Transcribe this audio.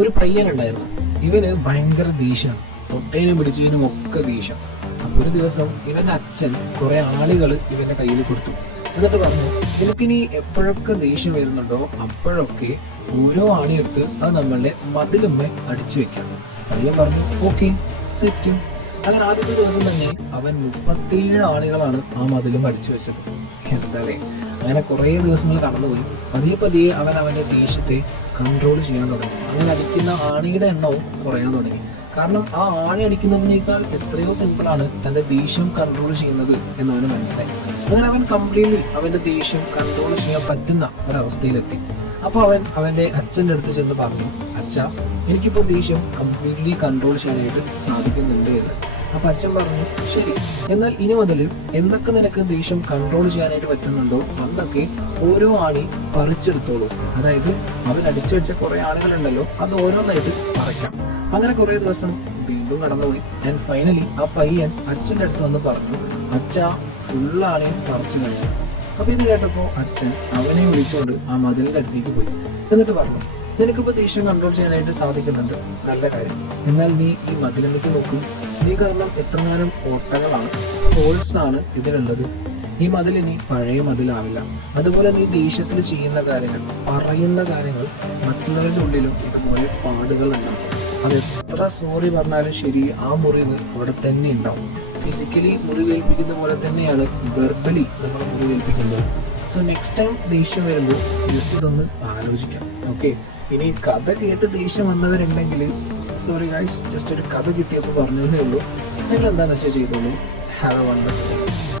ഒരു പയ്യനുണ്ടായിരുന്നു. ഇവന് ഭയങ്കര ദേഷ്യമാണ്, തൊട്ടേനും പിടിച്ചതിനും ഒക്കെ ദേഷ്യം. അപ്പൊ ഒരു ദിവസം ഇവന്റെ അച്ഛൻ കുറെ ആളുകൾ ഇവന്റെ കയ്യിൽ കൊടുത്തു. എന്നിട്ട് പറഞ്ഞു, നിനക്കിനി എപ്പോഴൊക്കെ ദേഷ്യം വരുന്നുണ്ടോ അപ്പോഴൊക്കെ ഓരോ ആണിയെടുത്ത് അത് നമ്മളുടെ മതിലുമ്മേ അടിച്ചു വെക്കാം. പയ്യൻ പറഞ്ഞു, ഓക്കെ സെറ്റ്. അങ്ങനെ ആദ്യത്തെ ദിവസം തന്നെ അവൻ 37 ആണികളാണ് ആ മതിലും അടിച്ചു വെച്ചത്. എന്തായാലേ, അങ്ങനെ കുറെ ദിവസങ്ങൾ കടന്നുപോയി. പതിയെ പതിയെ അവൻ അവന്റെ ദേഷ്യത്തെ കൺട്രോൾ ചെയ്യാൻ തുടങ്ങി. അങ്ങനെ അടിക്കുന്ന ആണിയുടെ എണ്ണവും കുറയാൻ തുടങ്ങി. കാരണം ആ ആണി അടിക്കുന്നതിനേക്കാൾ എത്രയോ സിമ്പിളാണ് തന്റെ ദേഷ്യം കൺട്രോൾ ചെയ്യുന്നത് എന്ന് അവന് മനസ്സിലായി. അങ്ങനെ അവൻ കംപ്ലീറ്റ്ലി അവന്റെ ദേഷ്യം കൺട്രോൾ ചെയ്യാൻ പറ്റുന്ന ഒരവസ്ഥയിലെത്തി. അപ്പൊ അവൻ അവന്റെ അച്ഛൻ്റെ അടുത്ത് ചെന്ന് പറഞ്ഞു, അച്ഛാ, എനിക്കിപ്പോൾ ദേഷ്യം കംപ്ലീറ്റ്ലി കൺട്രോൾ ചെയ്യാനായിട്ട് സാധിക്കുന്നുണ്ട് എന്ന്. അപ്പൊ അച്ഛൻ പറഞ്ഞു, ശരി, എന്നാൽ ഇനി മുതൽ എന്തൊക്കെ നിനക്ക് ദേഷ്യം കൺട്രോൾ ചെയ്യാനായിട്ട് പറ്റുന്നുണ്ടോ അന്നൊക്കെ ഓരോ ആണി പറിച്ചെടുത്തോളൂ. അതായത് അവൻ അടിച്ചു വെച്ച കുറെ ആണികളുണ്ടല്ലോ, അത് ഓരോന്നായിട്ട് പറിക്കാം. അങ്ങനെ കുറെ ദിവസം വീണ്ടും കടന്നുപോയി. ആൻഡ് ഫൈനലി ആ പയ്യൻ അച്ഛൻ്റെ അടുത്ത് വന്ന് പറഞ്ഞു, അച്ഛാ, ഫുൾ ആണിയും പറിച്ചു കഴിഞ്ഞു. അപ്പൊ ഇത് കേട്ടപ്പോ അച്ഛൻ അവനെ വിളിച്ചുകൊണ്ട് ആ മതിലിന്റെ അടുത്തേക്ക് പോയി. എന്നിട്ട് പറഞ്ഞു, നിനക്കിപ്പോ ദേഷ്യം കൺട്രോൾ ചെയ്യാനായിട്ട് സാധിക്കുന്നുണ്ട്, നല്ല കാര്യം. എന്നാൽ നീ ഈ മതിലിലേക്ക് നോക്കൂ, നീ കാരണം എത്രങ്ങാനും ഓട്ടകളാണ്, ഹോൾസ് ആണ് ഇതിലുള്ളത്. ഈ മതിലിനി പഴയ മതിലാവില്ല. അതുപോലെ നീ ദേഷ്യത്തിൽ ചെയ്യുന്ന കാര്യങ്ങൾ, പറയുന്ന കാര്യങ്ങൾ മറ്റുള്ളവരുടെ ഉള്ളിലും ഇതുപോലെ പാടുകൾ ഉണ്ടാക്കും. അത് എത്ര സോറി പറഞ്ഞാലും ശരി, ആ മുറിവ് അവിടെ തന്നെ ഉണ്ടാവും. ഫിസിക്കലി മുറിവേൽപ്പിക്കുന്ന പോലെ തന്നെയാണ് വെർബലി നമ്മൾ മുറിവേൽപ്പിക്കുന്നത്. സോ നെക്സ്റ്റ് ടൈം ദേഷ്യം വരുമ്പോൾ ജസ്റ്റ് ഇതൊന്ന് ആലോചിക്കാം. ഓക്കെ, ഇനി കഥ കേട്ട് ദേഷ്യം വന്നവരുണ്ടെങ്കിൽ സോറി ഗൈസ്, ജസ്റ്റ് ഒരു കഥ കിട്ടിയപ്പോൾ പറഞ്ഞതേ ഉള്ളൂ. നിങ്ങൾ എന്താണെന്ന് വെച്ചാൽ ചെയ്തോളൂ. Have A wonderful day.